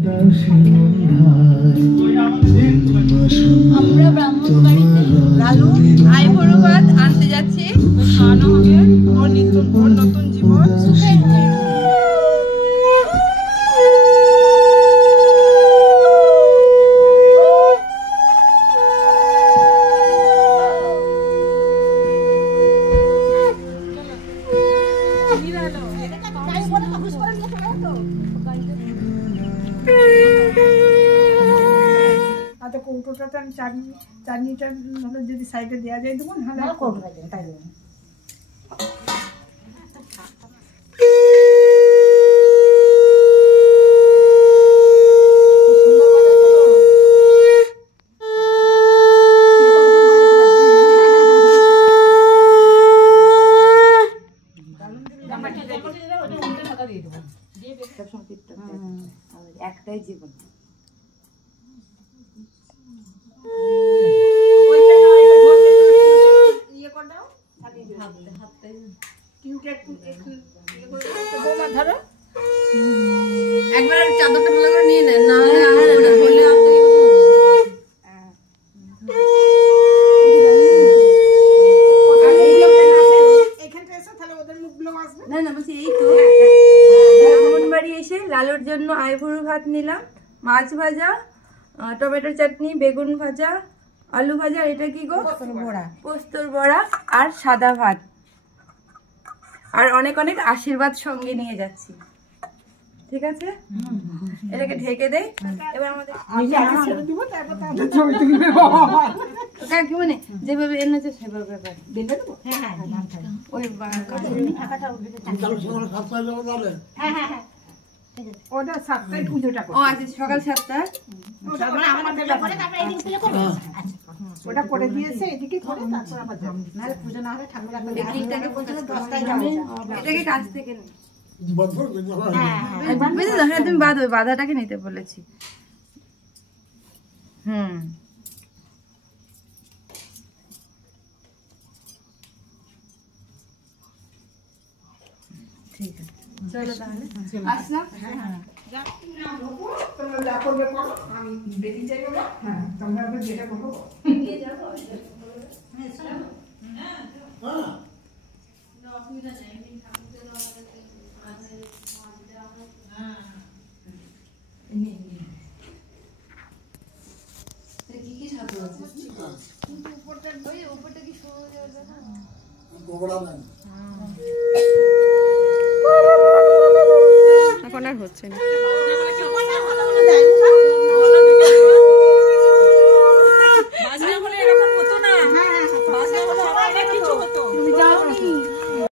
আমরা ব্রাহ্মণবাড়িতে লালু আইবুড়ো ভাত আনতে যাচ্ছি, খাওয়ানো হবে ওর নতুন জীবন। কৌটোটা চাটনিটা যদি সাইডে দেওয়া যায় দেবো, নাহলে তাই দেবো। একটাই জীবন। একবার চাদরটা ভালো করে নিয়ে নেন, না হলে বাড়ি এসে লালুর জন্য আইবুড়ো ভাত নিলাম, মাছ ভাজা, টমেটো চাটনি, বেগুন ভাজা, আলু ভাজা, এটা কি গো? পোস্তর বড়া আর সাদা ভাত, আর অনেক অনেক আশীর্বাদ সঙ্গে নিয়ে যাচ্ছি। ঠিক আছে, এটাকে ঢেকে দেই। এবার আমাদের যেভাবে এনেছে সেভাবে সকাল 7টায় ওটা করে দিয়েছে, এদিকে করে তারপর আবার নাহলে পুজো না হলে ঠাকুর এটাকে কাছ থেকে নে। তুমি বাধাটাকে নিতে বলেছি। ঠিক আছে, চলো তাহলে আসলাম। তোমরা যা করবে করো, আমি বেরিয়ে যাই। হ্যাঁ, তোমরা যেটা করবো নিয়ে যাবো। অসুবিধা নেই। এখন আর হচ্ছে না।